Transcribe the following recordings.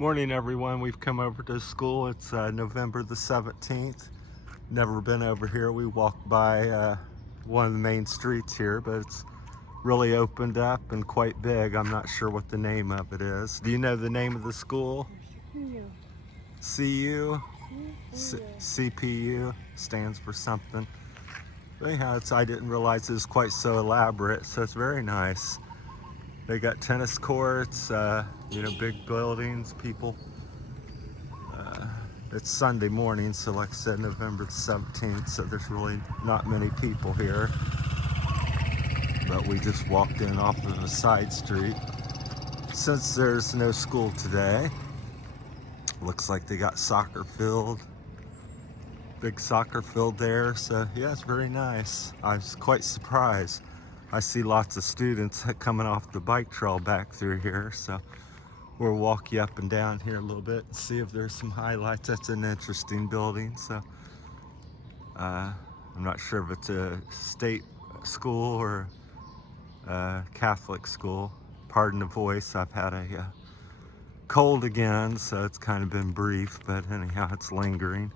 Morning, everyone. We've come over to school. It's November the 17th. Never been over here. We walked by one of the main streets here, but it's really opened up and quite big. I'm not sure what the name of it is. Do you know the name of the school? CU? CPU stands for something. But anyhow, I didn't realize it was quite so elaborate, so it's very nice. They got tennis courts, big buildings, people. It's Sunday morning, so like I said, November the 17th, so there's really not many people here. But we just walked in off of a side street. Since there's no school today, looks like they got soccer field. Big soccer field there, so yeah, it's very nice. I was quite surprised. I see lots of students coming off the bike trail back through here, so we'll walk you up and down here a little bit and see if there's some highlights. That's an interesting building, so I'm not sure if it's a state school or a Catholic school. Pardon the voice, I've had a cold again, so it's kind of been brief, but anyhow, it's lingering.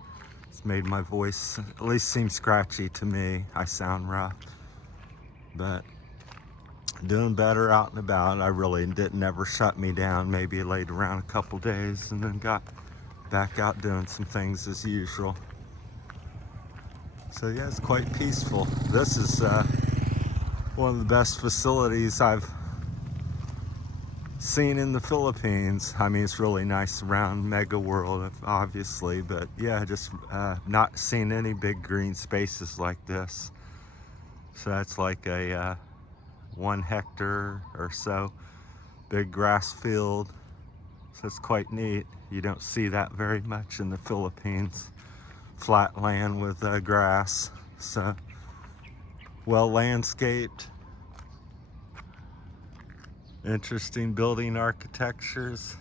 It's made my voice at least seem scratchy to me. I sound rough. But doing better out and about. I really didn't ever shut me down. Maybe I laid around a couple days and then got back out doing some things as usual. So yeah, it's quite peaceful. This is one of the best facilities I've seen in the Philippines. I mean, it's really nice around Mega World, obviously, but yeah, just not seen any big green spaces like this. So that's like a 1 hectare or so, big grass field. So it's quite neat. You don't see that very much in the Philippines. Flat land with grass. So well landscaped. Interesting building architectures.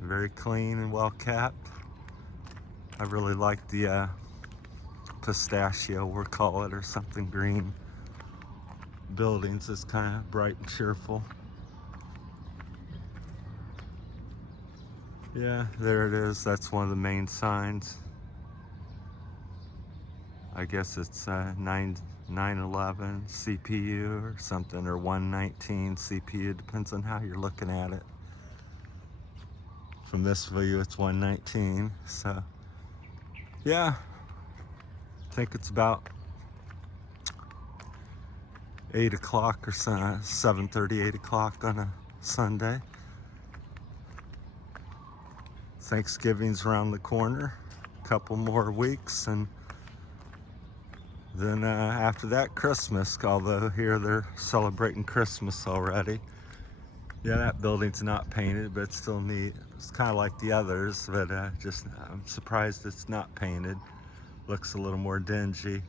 Very clean and well kept. I really like the pistachio, we'll call it, or something green buildings. Is kind of bright and cheerful. Yeah, there it is. That's one of the main signs. I guess it's 911 CPU or something, or 119 CPU, depends on how you're looking at it. From this view, it's 119. So yeah, I think it's about 8 o'clock or so, 7:30, 8 o'clock on a Sunday. Thanksgiving's around the corner, a couple more weeks, and then after that, Christmas, although here they're celebrating Christmas already. Yeah, that building's not painted, but it's still neat. It's kind of like the others, but I'm surprised it's not painted. Looks a little more dingy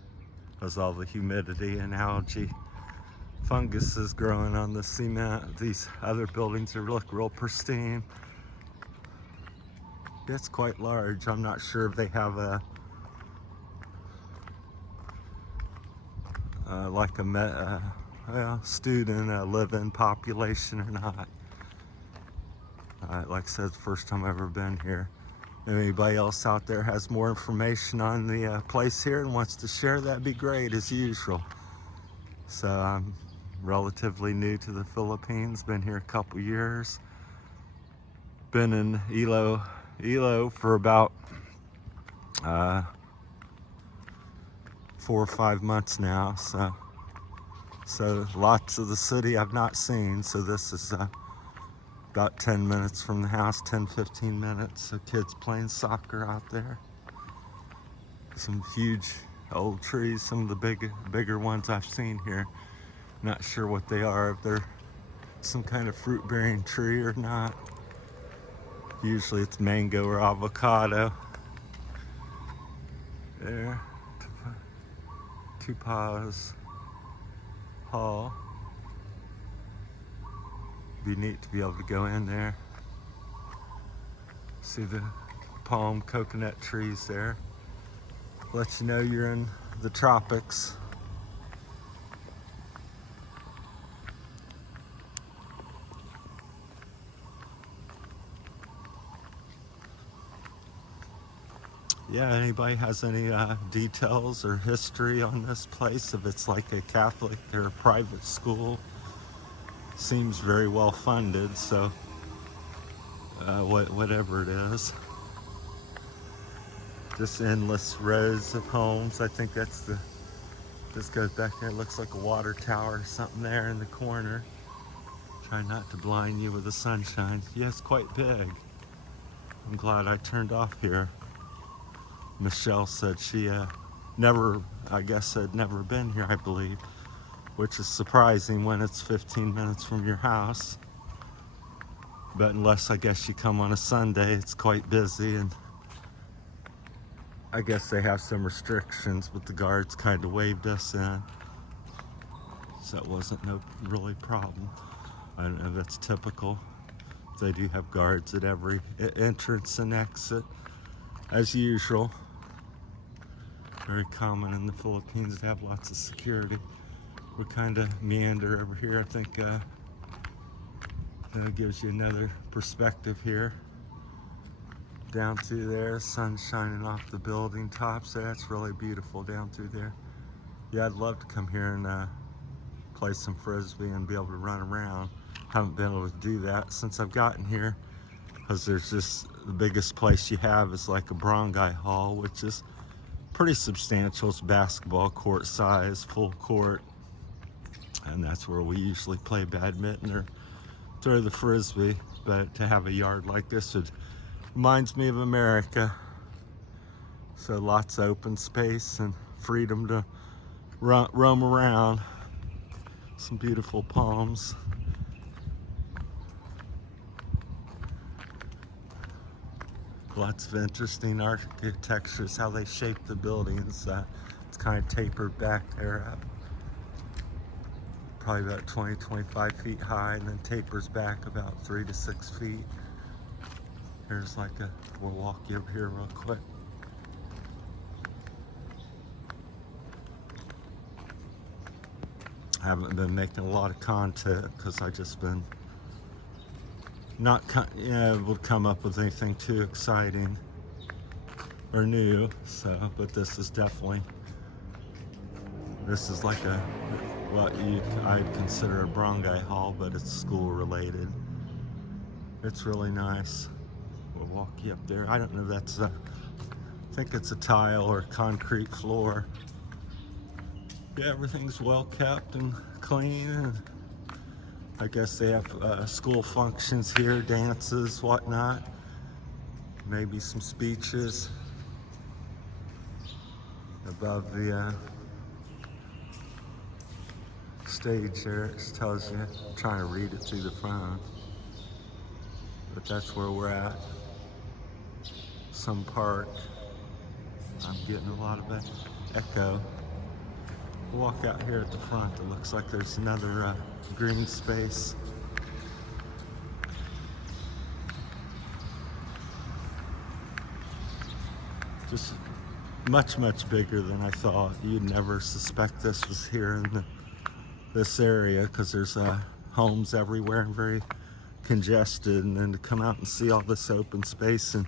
because all the humidity and algae fungus is growing on the cement. These other buildings look real pristine. It's quite large. I'm not sure if they have a student live-in population or not. Like I said, it's the first time I've ever been here. If anybody else out there has more information on the place here and wants to share, that'd be great, as usual. So I'm relatively new to the Philippines, been here a couple years. Been in Iloilo for about 4 or 5 months now. So lots of the city I've not seen. So this is about 10 minutes from the house, 10-15 minutes. So kids playing soccer out there. Some huge old trees, some of the bigger ones I've seen here. Not sure what they are, if they're some kind of fruit bearing tree or not. Usually it's mango or avocado. There, Tupaz Hall. Be neat to be able to go in there. See the palm coconut trees there. Let you know you're in the tropics. yeah, anybody has any details or history on this place, if it's like a Catholic or a private school, seems very well funded, so whatever it is. Just endless rows of homes. I think that's this goes back there. It looks like a water tower or something there in the corner. Try not to blind you with the sunshine. Yeah, it's quite big. I'm glad I turned off here. Michelle said she never, I guess, had never been here, I believe, which is surprising when it's 15 minutes from your house. But unless, I guess, you come on a Sunday, it's quite busy, and I guess they have some restrictions, but the guards kind of waved us in, so it wasn't no really problem. I don't know if that's typical. They do have guards at every entrance and exit, as usual. Very common in the Philippines to have lots of security. We kind of meander over here. I think that gives you another perspective here. Down through there, sun shining off the building tops. That's really beautiful down through there. Yeah, I'd love to come here and play some frisbee and be able to run around. Haven't been able to do that since I've gotten here, because there's just the biggest place you have is like a barangay hall, which is pretty substantial. It's basketball court size, full court, and that's where we usually play badminton or throw the frisbee. But to have a yard like this, it reminds me of America. So lots of open space and freedom to roam around. Some beautiful palms. Lots of interesting architectures, how they shape the buildings. It's kind of tapered back there, probably about 20-25 feet high, and then tapers back about 3 to 6 feet. Here's like we'll walk you over here real quick. I haven't been making a lot of content because I just been not able to come up with anything too exciting or new. So, but this is definitely, this is like what I'd consider a barangay hall, but it's school related. It's really nice. We'll walk you up there. I don't know if that's I think it's a tile or a concrete floor. Yeah, everything's well kept and clean, and I guess they have school functions here, dances, whatnot. Maybe some speeches above the stage there. It just tells you. I'm trying to read it through the phone, but that's where we're at. Some park. I'm getting a lot of echo. Walk out here at the front. It looks like there's another green space. Just much bigger than I thought. You'd never suspect this was here in this area, because there's homes everywhere and very congested, and then to come out and see all this open space and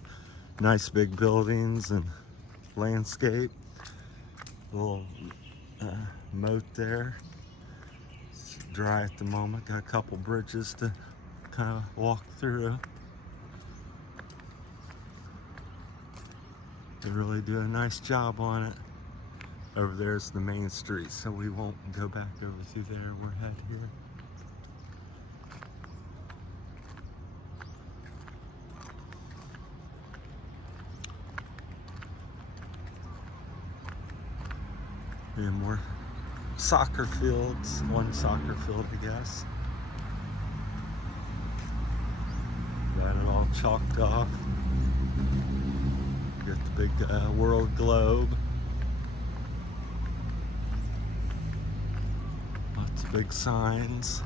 nice big buildings and landscape. A little moat there. It's dry at the moment. Got a couple bridges to kind of walk through. They really do a nice job on it. Over there's the main street, so we won't go back over through there. We're head here. And more soccer fields. One soccer field, I guess. Got it all chalked off. Got the big world globe. Lots of big signs.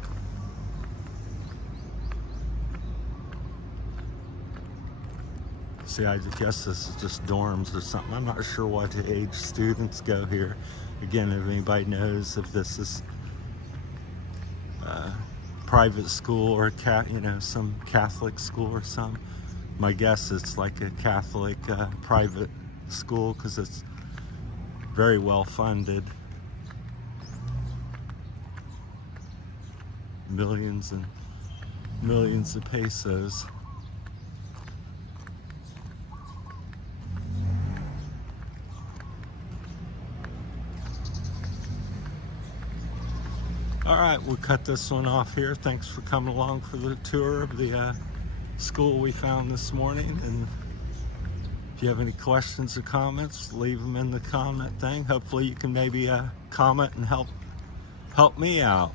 See, I guess this is just dorms or something. I'm not sure what age students go here. Again, if anybody knows if this is private school or some Catholic school or something. My guess it's like a Catholic private school because it's very well funded. Millions and millions of pesos. All right, we'll cut this one off here. Thanks for coming along for the tour of the school we found this morning. And if you have any questions or comments, leave them in the comment thing. Hopefully you can maybe comment and help me out.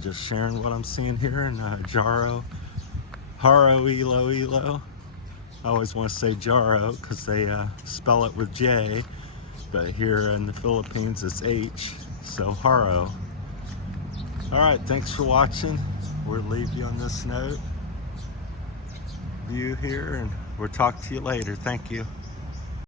Just sharing what I'm seeing here in Haro, Iloilo. I always want to say Jaro because they spell it with J, but here in the Philippines it's H, so Haro. All right, thanks for watching. We'll leave you on this note. View here, and we'll talk to you later. Thank you.